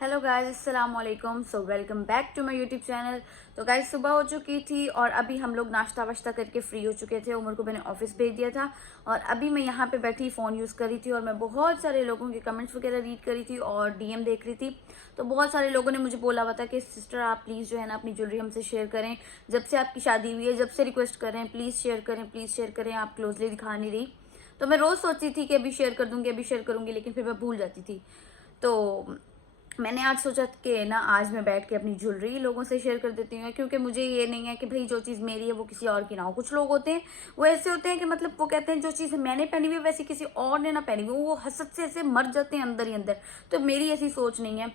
Hello guys, अस्सलाम वालेकुम। So welcome back to my YouTube channel. तो गाइस सुबह हो चुकी थी और अभी हम लोग नाश्ता वाश्ता करके फ्री हो चुके थे। उमर को मैंने ऑफिस भेज दिया था और अभी मैं यहाँ पे बैठी फ़ोन यूज़ कर रही थी और मैं बहुत सारे लोगों के कमेंट्स वगैरह रीड कर रही थी और डीएम देख रही थी। तो बहुत सारे लोगों ने मुझे बोला हुआ था कि सिस्टर आप प्लीज़ जो है ना अपनी ज्वेलरी हमसे शेयर करें। जब से आपकी शादी हुई है जब से रिक्वेस्ट कर रहे हैं प्लीज़ शेयर करें, प्लीज़ शेयर करें। आप क्लोजली दिखा नहीं रही। तो मैं रोज़ सोचती थी कि अभी शेयर कर दूँगी, अभी शेयर करूँगी, लेकिन फिर मैं भूल जाती थी। तो मैंने आज सोचा कि ना आज मैं बैठ के अपनी ज्वेलरी लोगों से शेयर कर देती हूँ, क्योंकि मुझे ये नहीं है कि भाई जो चीज़ मेरी है वो किसी और की ना हो। कुछ लोग होते हैं वो ऐसे होते हैं कि मतलब वो कहते हैं जो चीज़ मैंने पहनी हुई है वैसे किसी और ने ना पहनी हुई, वो हसद से ऐसे मर जाते हैं अंदर ही अंदर। तो मेरी ऐसी सोच नहीं है।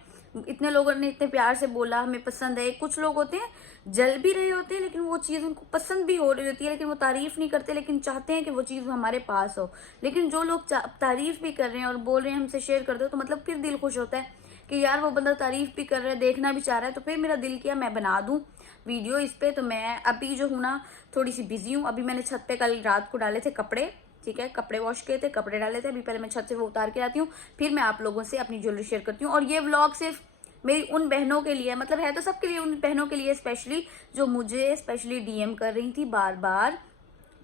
इतने लोगों ने इतने प्यार से बोला हमें पसंद है। कुछ लोग होते हैं जल भी रहे होते हैं लेकिन वो चीज़ उनको पसंद भी हो रही होती है, लेकिन वो तारीफ नहीं करते, लेकिन चाहते हैं कि वो चीज़ हमारे पास हो। लेकिन जो लोग तारीफ भी कर रहे हैं और बोल रहे हैं हमसे शेयर कर दो, तो मतलब फिर दिल खुश होता है कि यार वो बंदा तारीफ भी कर रहा है, देखना भी चाह रहा है। तो फिर मेरा दिल किया मैं बना दूं वीडियो इस पे। तो मैं अभी जो हूँ ना थोड़ी सी बिजी हूँ। अभी मैंने छत पे कल रात को डाले थे कपड़े, ठीक है, कपड़े वॉश किए थे, कपड़े डाले थे। अभी पहले मैं छत से वो उतार के आती हूँ, फिर मैं आप लोगों से अपनी ज्वेलरी शेयर करती हूँ। और ये व्लॉग सिर्फ मेरी उन बहनों के लिए, मतलब है तो सबके लिए, उन बहनों के लिए स्पेशली जो मुझे स्पेशली डीएम कर रही थी बार बार।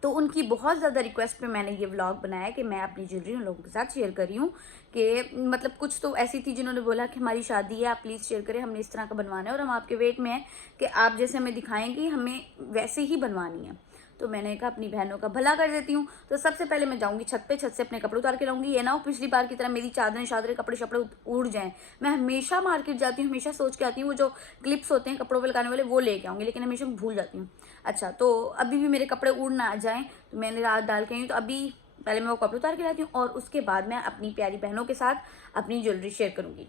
तो उनकी बहुत ज़्यादा रिक्वेस्ट पे मैंने ये व्लॉग बनाया कि मैं अपनी ज्वेलरी उन लोगों के साथ शेयर कर रही हूँ। कि मतलब कुछ तो ऐसी थी जिन्होंने बोला कि हमारी शादी है, आप प्लीज़ शेयर करें, हमने इस तरह का बनवाना है और हम आपके वेट में हैं कि आप जैसे हमें दिखाएंगी हमें वैसे ही बनवानी है। तो मैंने कहा अपनी बहनों का भला कर देती हूँ। तो सबसे पहले मैं जाऊँगी छत पे, छत से अपने कपड़े उतार के लाऊंगी। ये ना हो पिछली बार की तरह मेरी चादरें शादरें कपड़े शपड़े उड़ जाएं। मैं हमेशा मार्केट जाती हूँ, हमेशा सोच के आती हूँ वो जो क्लिप्स होते हैं कपड़ों पे लगाने वाले वो लेके आऊँगी, लेकिन हमेशा भूल जाती हूँ। अच्छा, तो अभी भी मेरे कपड़े उड़ ना आ जाएं तो मैंने रात डाल के आई। तो अभी पहले मैं वो कपड़े उतार के लाती हूँ और उसके बाद मैं अपनी प्यारी बहनों के साथ अपनी ज्वेलरी शेयर करूँगी।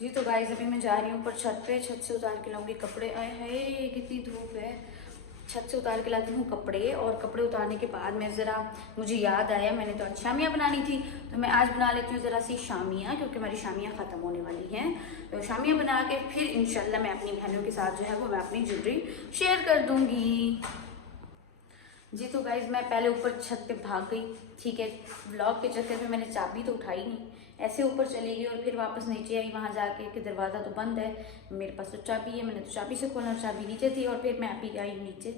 जी तो गाइस अभी मैं जा रही हूँ ऊपर छत पे, छत से उतार के लाऊंगी कपड़े। आए हाय कितनी धूप है। छत से उतार के लाती हूँ कपड़े और कपड़े उतारने के बाद मैं ज़रा, मुझे याद आया मैंने तो आज शामियाँ बनानी थी, तो मैं आज बना लेती हूँ ज़रा सी शामियाँ, क्योंकि हमारी शामियाँ ख़त्म होने वाली हैं। तो शामियाँ बना के फिर इंशाल्लाह मैं अपनी बहनों के साथ जो है वो मैं अपनी ज्वेलरी शेयर कर दूँगी। जी तो गाइज मैं पहले ऊपर छत पे भाग गई, ठीक है, ब्लॉग के चक्कर में मैंने चाबी तो उठाई नहीं, ऐसे ऊपर चली गई और फिर वापस नीचे आई। वहाँ जाके कि दरवाज़ा तो बंद है, मेरे पास तो चाबी है, मैंने तो चाबी से खोला और चाबी नीचे थी। और फिर मैं अभी आई नीचे,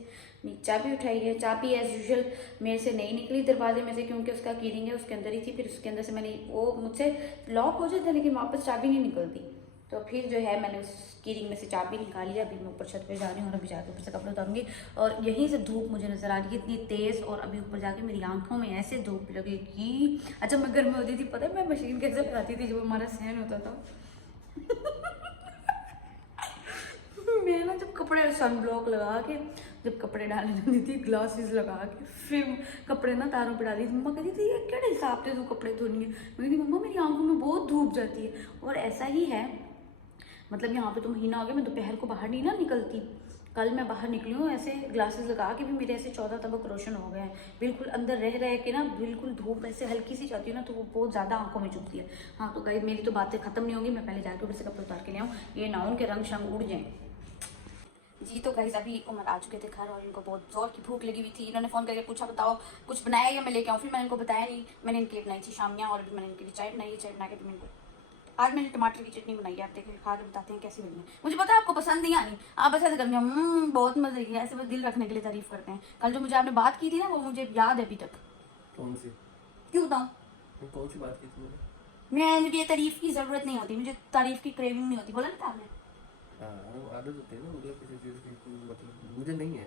चाबी उठाई है। चाबी एज यूजल मेरे से नहीं निकली दरवाजे में से, क्योंकि उसका कीरिंग है उसके अंदर ही थी। फिर उसके अंदर से मैंने वो मुझसे लॉक हो जाता लेकिन वापस चाबी नहीं निकलती। तो फिर जो है मैंने उस कीरिंग में से चाबी निकाली। अभी मैं ऊपर छत पे जा रही हूँ और अभी जाकर ऊपर से कपड़े उतारूंगी। और यहीं से धूप मुझे नजर आ रही है इतनी तेज़, और अभी ऊपर जाके मेरी आंखों में ऐसे धूप लगेगी। अच्छा मैं घर में होती थी, पता है मैं मशीन कैसे लगाती थी जब हमारा सहन होता था। मैं ना जब कपड़े सन ब्लॉक लगा के जब कपड़े डालने जाती थी, ग्लासेस लगा के फिर कपड़े ना तारों पे डाली थी। मम्मा कहती थी ये क्या हिसाब से तू कपड़े धोनी है। मैं कहती मम्मा मेरी आंखों में बहुत धूप जाती है। और ऐसा ही है, मतलब यहाँ पे तो महीना हो गया मैं दोपहर को बाहर नहीं ना निकलती। कल मैं बाहर निकली हूँ ऐसे ग्लासेस लगा के भी मेरे ऐसे 14 तबक रोशन हो गए हैं। बिल्कुल अंदर रह रह के ना बिल्कुल धूप ऐसे हल्की सी जाती है ना तो वो बहुत ज़्यादा आंखों में चुभती है। हाँ तो गाइस मेरी तो बातें खत्म नहीं होंगी, मैं पहले जाकर ऊपर से कपड़े उतार के ले आऊँ, ये ना उनके रंग शंग उड़ जाएँ। जी तो गाइस अभी उमर आ चुके थे घर और इनको बहुत जोर की भूख लगी हुई थी। इन्होंने फ़ोन करके पूछा बताओ कुछ बनाया या मैं लेके आऊँ। फिर मैंने इनको बताया नहीं, मैंने इनके बनाई थी शामियाँ और अभी मैंने इनके लिए चाय बनाई है। चाय बना के मैंने आज मैंने टमाटर की चटनी बनाई है, आप देखें खा के बताते हैं कैसी बनी है। मुझे पता है आपको पसंद नहीं आनी, आप बस ऐसे करते हैं बहुत मजे की, ऐसे बस दिल रखने के लिए तारीफ करते हैं। कल जो मुझे आपने बात की थी ना वो मुझे याद है अभी तक। कौन सी? क्यों बताऊँ? कौन सी बात की थी मैंने? मुझे तारीफ की जरूरत नहीं होती, मुझे तारीफ की क्रेविंग नहीं होती, बोला ना आपने। हाँ आदत होती है ना, मतलब किसी चीज की, मतलब मुझे नहीं है।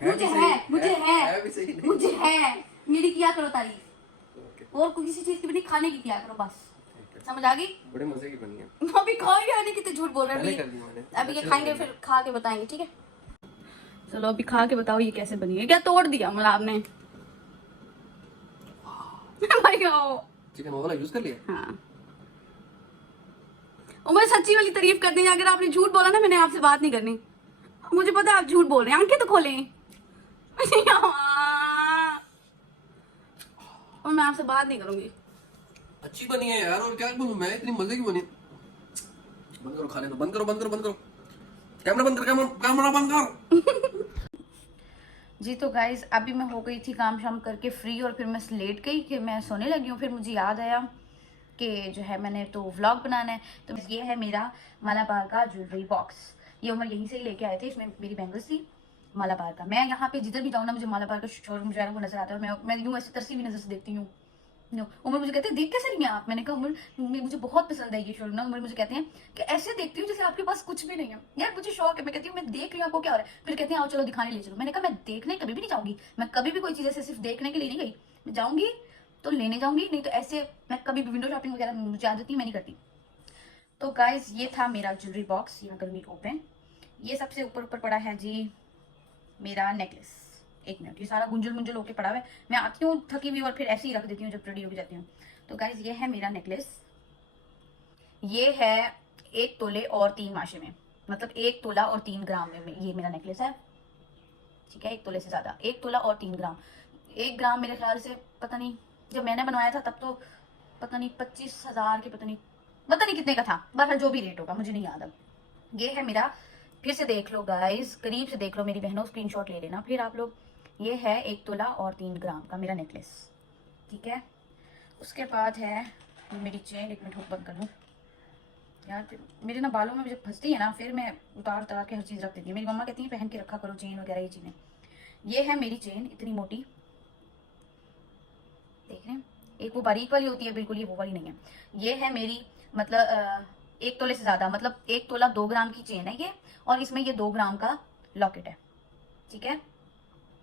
मुझे भी है, सही मुझे है, भी सही नहीं। मुझे है, मेरी किया करो तारीफ। ओके और कोई किसी चीज की भी नहीं, खाने की किया करो बस। ठीक है, समझ आ गई? बड़े मजे की बनी है। अभी खाएंगे, आने कितने झूठ बोल रहे पहले हैं कर दी मैंने। अभी। अभी ये अच्छे खाएंगे लगे। फिर खा के बताएंगे, ठीक है? चलो अभी खा के बताओ ये कैसे बनी है। क्या तोड़ दिया मतलब आपने? भाई आओ। चिकन वाला यूज कर लिया। हाँ और मैं सच्ची वाली तारीफ कर दी, अगर आपने झूठ बोला ना मैंने आपसे बात नहीं करनी। मुझे पता है आप झूठ बोल रहे हैं, आंखें तो खोलें। और मैं आपसे बात नहीं करूंगी। अच्छी बनी है यार, और क्या बोलूं मैं, इतनी मजे की बनी। बंद करो खाने, तो बंद करो बंद करो बंद करो, कैमरा बंद कर, कैमरा बंद कर। जी तो गाइज अभी मैं हो गई थी काम शाम करके फ्री और फिर मैं लेट गई कि मैं सोने लगी हूँ। फिर मुझे याद आया कि जो है मैंने तो व्लॉग बनाना है। तो ये है मेरा मालाबार का ज्वेलरी बॉक्स। ये उमर यहीं से ही लेके आए थे, इसमें मेरी बैंगल्स थी मालाबार का। मैं यहाँ पे जिधर भी जाऊँ ना मुझे मालाबार का शोरूम जो है वो नजर आता है, और मैं यूँ ऐसे तरसी हुई नजर से देखती हूँ। नो, उमर मुझे कहते हैं देख कैसे रही हैं आप। मैंने कहा उमर मुझे बहुत पसंद है ये शोरूम ना। उमर मुझे कहते हैं कि ऐसे देखती हूँ जैसे आपके पास कुछ भी नहीं है। यार मुझे शौक है, मैं कहती हूँ मैं देख रही हूँ आपको क्या हो रहा है। फिर कहते हैं आओ चलो दिखाने ले चलो। मैंने कहा मैं देखने कभी भी नहीं जाऊंगी, मैं कभी भी कोई चीज ऐसे सिर्फ देखने के लिए नहीं गई। मैं जाऊंगी तो लेने जाऊंगी, नहीं तो ऐसे मैं कभी भी विंडो शॉपिंग वगैरह मुझे आदत नहीं, मैं नहीं करती। तो गाइज ये था मेरा ज्वेलरी बॉक्स, यहाँ करूंगी ओपन। ये सबसे ऊपर ऊपर पड़ा है जी मेरा नेकलेस। एक मिनट, ये सारा गुंजल मुंजल होके पड़ा हुआ है। मैं आती हूँ थकी हुई और फिर ऐसे ही रख देती हूँ जब रेडी होके जाती हूँ। तो गाइज ये है मेरा नेकलेस। ये है 1 तोले और 3 माशे में, मतलब 1 तोला और 3 ग्राम में ये मेरा नेकलेस है। ठीक है, 1 तोले से ज्यादा, 1 तोला और 3 ग्राम। 1 ग्राम मेरे ख्याल से पता नहीं, जब मैंने बनवाया था तब तो पता नहीं 25,000 के पता नहीं कितने का था। बहरहाल जो भी रेट होगा मुझे नहीं याद अब। ये है मेरा, फिर से देख लो गाइस, करीब से देख लो मेरी बहनों, स्क्रीनशॉट ले लेना फिर आप लोग। ये है 1 तोला और 3 ग्राम का मेरा नेकलेस। ठीक है, उसके बाद है मेरी चेन। एक मिनट हुक बंद कर लूँ यार, फिर मेरे ना बालों में जब फंसती है ना फिर मैं उतार उतार के हर चीज़ रख देती हूँ। मेरी मम्मा कहती है पहन के रखा करो चेन वगैरह ये चीज़ें। ये है मेरी चेन, इतनी मोटी, देख रहे हैं। एक वो बारीक वाली होती है बिल्कुल, ये वो वाली नहीं है। ये है मेरी मतलब 1 तोले से ज्यादा, मतलब 1 तोला 2 ग्राम की चेन है ये, और इसमें ये 2 ग्राम का लॉकेट है। ठीक है,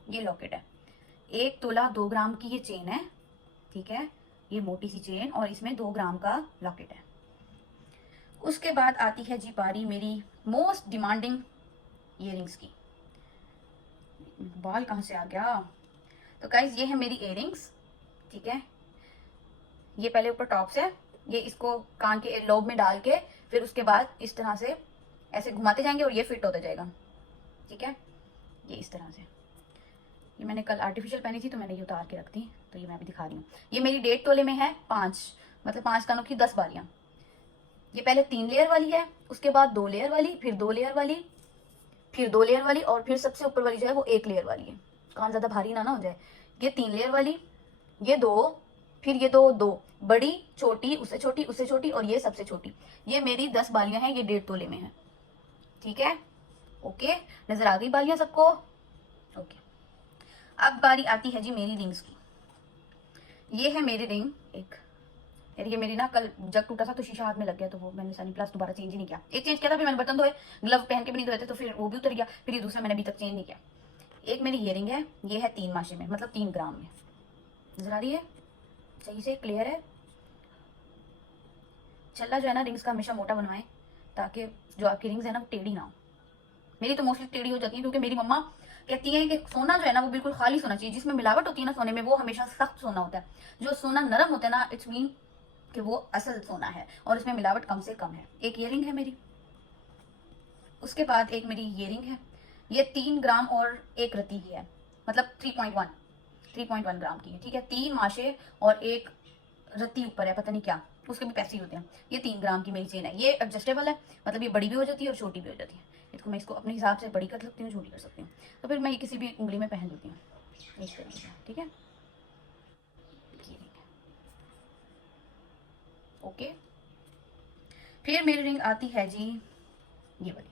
ये लॉकेट है। 1 तोला 2 ग्राम की ये चेन है। ठीक है, ये मोटी सी चेन, और इसमें 2 ग्राम का लॉकेट है। उसके बाद आती है जी बारी मेरी मोस्ट डिमांडिंग इयररिंग्स की। बाल कहाँ से आ गया। तो गाइज ये है मेरी इयररिंग्स। ठीक है, ये पहले ऊपर टॉप्स है, ये इसको कान के लोब में डाल के फिर उसके बाद इस तरह से ऐसे घुमाते जाएंगे और ये फिट होता जाएगा। ठीक है, ये इस तरह से। ये मैंने कल आर्टिफिशियल पहनी थी तो मैंने ये उतार के रख दी, तो ये मैं अभी दिखा रही हूँ। ये मेरी 1.5 तोले में है 5, मतलब 5 कानों की 10 बालियां। ये पहले 3 लेयर वाली है, उसके बाद 2 लेयर वाली, फिर 2 लेयर वाली, फिर 2 लेयर वाली, और फिर सबसे ऊपर वाली जो है वो 1 लेयर वाली है। कान ज्यादा भारी ना हो जाए। ये 3 लेयर वाली, ये 2, फिर ये दो बड़ी, छोटी, उससे छोटी और ये सबसे छोटी। ये मेरी 10 बालियां हैं, ये 1.5 तोले में है। ठीक है, ओके, नजर आ गई बालियां सबको। ओके, अब बारी आती है जी मेरी रिंग्स की। ये है मेरी रिंग एक, यार ये मेरी ना कल जग टूटा था तो शीशा हाथ में लग गया, तो वो मैंने सनी प्लस दोबारा चेंज ही नहीं किया। एक चेंज किया था, फिर मैंने बर्तन धोए, ग्लव पहन के भी नहीं धोए थे तो फिर वो भी उतर गया, फिर ये दूसरा मैंने अभी तक चेंज नहीं किया। एक मेरी इयरिंग है, ये है 3 माशे में, मतलब 3 ग्राम में। नजर आ रही है सही से, क्लियर है। छल्ला जो है ना रिंग्स का हमेशा मोटा बनवाएं, ताकि जो आपकी रिंग्स है ना वो टेढ़ी ना हो। मेरी तो मोस्टली टेढ़ी हो जाती है, क्योंकि मेरी मम्मा कहती है कि सोना जो है ना वो बिल्कुल खाली सोना चाहिए। जिसमें मिलावट होती है ना सोने में वो हमेशा सख्त सोना होता है। जो सोना नरम होता है ना इट्स मीन कि वो असल सोना है, और इसमें मिलावट कम से कम है। एक इयरिंग है मेरी। उसके बाद एक मेरी इयरिंग है, ये 3 ग्राम और 1 रत्ती की है, मतलब 3.1 ग्राम की है। ठीक है, 3 माशे और 1 रत्ती ऊपर है, पता नहीं क्या, उसके भी पैसे ही होते हैं। ये 3 ग्राम की मेरी चेन है। ये एडजस्टेबल है, मतलब ये बड़ी भी हो जाती है और छोटी भी हो जाती है। इसको मैं इसको अपने हिसाब से बड़ी कर सकती हूँ, छोटी कर सकती हूँ, तो फिर मैं ये किसी भी उंगली में पहन लेती हूँ इस तरीके से। ठीक है, ओके। फिर मेरी रिंग आती है जी ये वाली,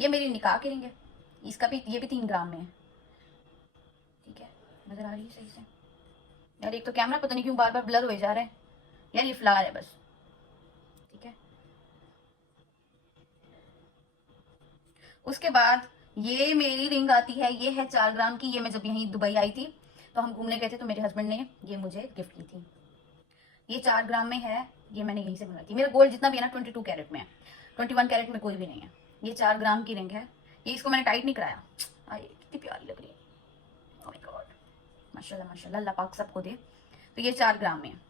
ये मेरी निकाह की रिंग है। इसका भी, ये भी 3 ग्राम में है। ठीक है, नजर आ रही है सही से यार। एक तो कैमरा पता नहीं क्यों बार बार ब्लर हो जा रहा है यार, ये फ्लावर है बस। ठीक है, उसके बाद ये मेरी रिंग आती है, ये है 4 ग्राम की। ये मैं जब यहीं दुबई आई थी तो हम घूमने गए थे, तो मेरे हस्बैंड ने ये मुझे गिफ्ट की थी। ये 4 ग्राम में है, ये मैंने यहीं से मंगाई थी। मेरा गोल्ड जितना भी है ना 22 कैरेट में है, 21 कैरेट में कोई भी नहीं है। ये 4 ग्राम की रिंग है। ये इसको मैंने टाइट नहीं कराया, कितनी प्यारी लग रही है। ओह माय गॉड, माशाल्लाह माशाल्लाह, अल्लाह पाक सबको दे। तो ये 4 ग्राम में है।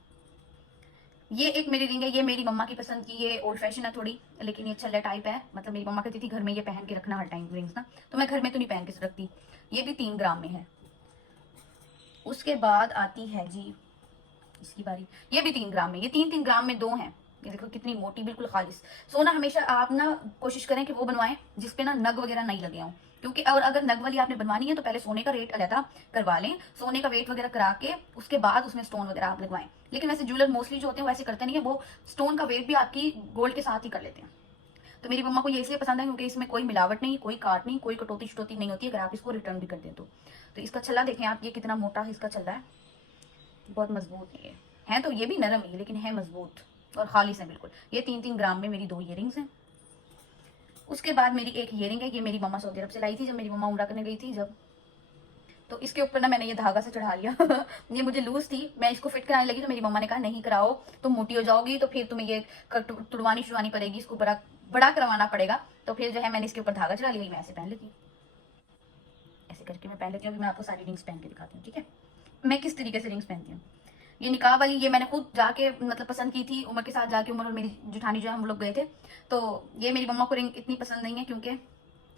ये एक मेरी रिंग है, ये मेरी मम्मा की पसंद की। ये ओल्ड फैशन है थोड़ी, लेकिन ये छल्ला टाइप है। मतलब मेरी मम्मा कहती थी घर में ये पहन के रखना हर टाइम रिंग्स ना, तो मैं घर में तो नहीं पहन के रखती। ये भी 3 ग्राम में है। उसके बाद आती है जी इसकी बारी, ये भी 3 ग्राम में। ये 3 ग्राम में 2 हैं, ये देखो कितनी मोटी, बिल्कुल खालिस। सोना हमेशा आप ना कोशिश करें कि वो बनवाएं जिसपे ना नग वगैरह नहीं लगे हों, क्योंकि और अगर नग वाली आपने बनवानी है तो पहले सोने का रेट अलग करवा लें, सोने का वेट वगैरह करा के उसके बाद उसमें स्टोन वगैरह आप लगवाएं। लेकिन वैसे ज्वेलर मोस्टली जो होते हैं वैसे करते नहीं है, वो स्टोन का वेट भी आपकी गोल्ड के साथ ही कर लेते हैं। तो मेरी मम्मा को ये इसलिए पसंद है क्योंकि इसमें कोई मिलावट नहीं, कोई काट नहीं, कोई कटौती छटौती नहीं होती अगर आप इसको रिटर्न भी कर दें तो इसका छल्ला देखें आप, ये कितना मोटा है इसका छल्ला है, बहुत मजबूत है तो ये भी नरम है लेकिन है मजबूत और खालिस है बिल्कुल। ये 3-3 ग्राम में मेरी 2 ईयरिंग्स हैं। उसके बाद मेरी एक ईयरिंग है, ये मेरी मम्मा सऊदी अरब से लाई थी जब मेरी मम्मा उम्रा करने गई थी जब, तो इसके ऊपर ना मैंने ये धागा से चढ़ा लिया ये मुझे लूज थी, मैं इसको फिट कराने लगी तो मेरी मम्मा ने कहा नहीं कराओ, तुम मोटी हो जाओगी तो फिर तुम्हें ये तुड़वानी पड़ेगी, इसको बड़ा करवाना पड़ेगा। तो फिर जो है मैंने इसके ऊपर धागा चढ़ा लिया, मैं ऐसे पहन लेती हूँ, ऐसे करके मैं पहन लेती हूँ। अभी मैं आपको सारी रिंग्स पहन के दिखाती हूँ, ठीक है, मैं किस तरीके से रिंग्स पहनती हूँ। ये निकाह वाली ये मैंने खुद जाके मतलब पसंद की थी, उमर के साथ जाके, उमर और मेरी जुठानी जो है हम लोग गए थे, तो ये मेरी मम्मा को रिंग इतनी पसंद नहीं है क्योंकि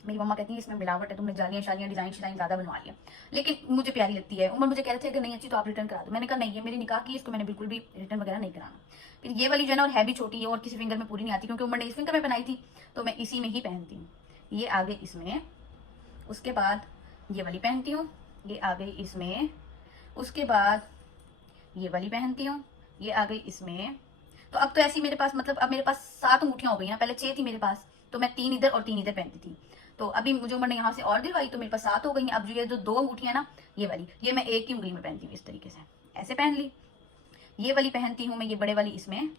मेरी मम्मा कहती है इसमें मिलावट है, तुमने जालियां शालियां डिजाइन ज्यादा बनवा लिया, लेकिन मुझे प्यारी लगती है। उमर मुझे कह रहे थे अगर नहीं अच्छी तो आप रिटर्न करा दो, मैंने कहा नहीं ये मेरी निकाह की, इसको मैंने बिल्कुल भी रिटर्न वगैरह नहीं कराना। फिर ये वाली जो है ना और है भी छोटी है और किसी फिंगर में पूरी नहीं आती क्योंकि उमर ने इस फिंगर में बनाई थी तो मैं इसी में ही पहनती हूँ। ये आ गई इसमें, उसके बाद ये वाली पहनती हूँ, ये आ गई इसमें, उसके बाद ये वाली पहनती हूँ, ये आ गई इसमें। तो अब तो ऐसी मेरे पास मतलब अब मेरे पास 7 अंगूठियां हो गई ना, पहले 6 थी मेरे पास, तो मैं 3 इधर और 3 इधर पहनती थी। तो अभी मुझे उमर ने यहाँ से और दिलवाई तो मेरे पास 7 हो गई हैं। अब जो ये जो 2 अंगूठियां ना ये वाली, ये मैं एक ही उंगली में पहनती हूँ, इस तरीके से ऐसे पहन ली। ये वाली पहनती हूँ मैं, ये बड़े वाली इसमें,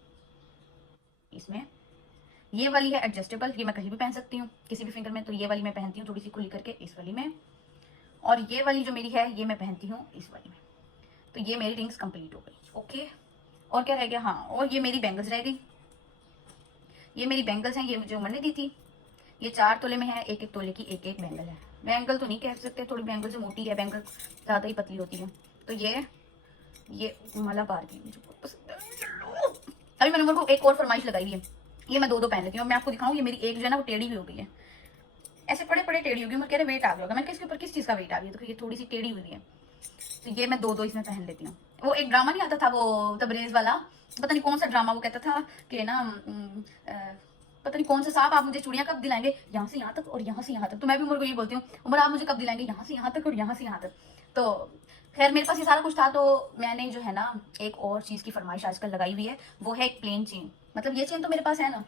ये वाली है एडजस्टेबल, ये मैं कहीं भी पहन सकती हूँ किसी भी फिंगर में, तो ये वाली मैं पहनती हूँ थोड़ी सी खुली करके इस वाली में, और ये वाली जो मेरी है ये मैं पहनती हूँ इस वाली में। तो ये मेरी रिंग्स कंप्लीट हो गई। ओके, और क्या रह गया, हाँ और ये मेरी बैंगल्स रह गई। ये मेरी बैंगल्स हैं, ये मुझे उमर ने दी थी, ये 4 तोले में है, 1-1 तोले की एक बैंगल है। बैंगल तो नहीं कह सकते, थोड़ी बैंगल से मोटी है, बैंगल ज़्यादा ही पतली होती है। तो ये मलाबार की मुझे बहुत पसंद है। अभी मैंने उमर को एक और फरमाइश लगाई हुई है, ये मैं 2-2 पहन लेती हूँ। मैं आपको दिखाऊँ, ये मेरी एक जो है ना वो टेढ़ी हुई हो गई है, ऐसे पड़े टेढ़ी होगी। उमर कह रहे वेट आ गया होगा, मैंने कहा इसके ऊपर किस चीज़ का वेट आ गया, तो ये थोड़ी सी टेढ़ी हुई है, तो ये मैं 2-2 इसमें पहन लेती हूँ। वो एक ड्रामा नहीं आता था वो तबरेज वाला, पता नहीं कौन सा ड्रामा, वो कहता था कि ना पता नहीं कौन सा साहब आप मुझे चूड़ियां कब दिलाएंगे, यहाँ से यहाँ तक और यहाँ से यहाँ तक। तो मैं भी उमर को ये बोलती हूँ, उमर आप मुझे कब दिलाएंगे यहाँ से यहाँ तक और यहाँ से यहाँ तक। तो खैर मेरे पास ये सारा कुछ था, तो मैंने जो है ना एक और चीज़ की फरमाइश आजकल लगाई हुई है, वो है एक प्लेन चेन। मतलब ये चेन तो मेरे पास है ना,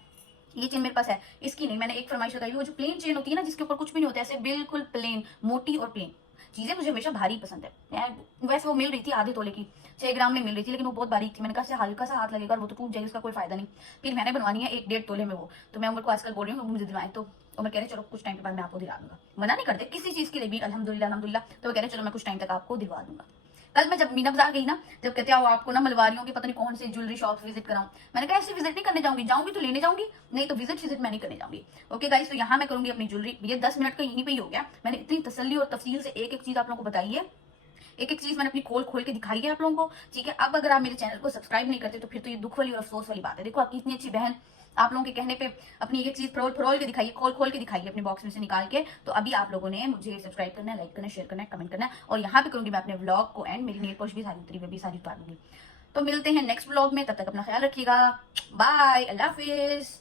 ये चेन मेरे पास है, इसकी नहीं, मैंने एक फरमाइश लगाई हुई, वो जो प्लेन चेन होती है ना जिसके ऊपर कुछ भी नहीं होता है, ऐसे बिल्कुल प्लेन, मोटी और प्लेन चीजें मुझे हमेशा भारी पसंद है। वैसे वो मिल रही थी आधे तोले की, 6 ग्राम में मिल रही थी, लेकिन वो बहुत बारीक थी। मैंने कहा हल्का सा हाथ लगेगा और वो तो टूट जाएगी, उसका कोई फायदा नहीं। फिर मैंने बनवानी है 1-1.5 तोले में वो, तो मैं उमर को आजकल बोल रही हूँ मुझे दिलवाएं, तो उमर कह रहे चलो कुछ टाइम के बाद मैं आपको दिला दूंगा। मना नहीं करते किसी चीज के लिए भी, अल्हम्दुलिल्लाह। तो वो कह रहे चलो मैं कुछ टाइम तक आपको दिलवा दूंगा। कल मैं जब मीना बाजार गई ना, जब कहते आओ आपको ना मलवारियों की पता नहीं कौन से ज्वेलरी शॉप विजिट कराऊं, मैंने कहा ऐसे विजिट नहीं करने जाऊंगी तो लेने जाऊंगी, नहीं तो विजिट मैं नहीं करने जाऊंगी। ओके गाइस, तो यहाँ मैं करूंगी अपनी ज्वेलरी। ये 10 मिनट का यहीं पे ही हो गया, मैंने इतनी तसल्ली और तफसील से एक चीज आप लोगों को बताई है, एक चीज मैंने अपनी खोल के दिखाई है आप लोगों को, ठीक है। अब अगर आप मेरे चैनल को सब्सक्राइब नहीं करते तो फिर तो ये दुख वाली और अफसोस वाली बात है। देखो आपकी इतनी अच्छी बहन आप लोगों के कहने पे अपनी एक चीज फरोल के दिखाई है, खोल के दिखाई है अपने बॉक्स में से निकाल के। तो अभी आप लोगों ने मुझे सब्सक्राइब करना है, लाइक करना है, शेयर करना है, कमेंट करना है, और यहाँ पे करूंगी मैं अपने व्लॉग को एंड, मेरी नेल पॉलिश भी सारी उतरी हुई भी सारी उतार दूंगी। तो मिलते हैं नेक्स्ट व्लॉग में, तब तक अपना ख्याल रखिएगा, बाय, अल्लाह हाफिज।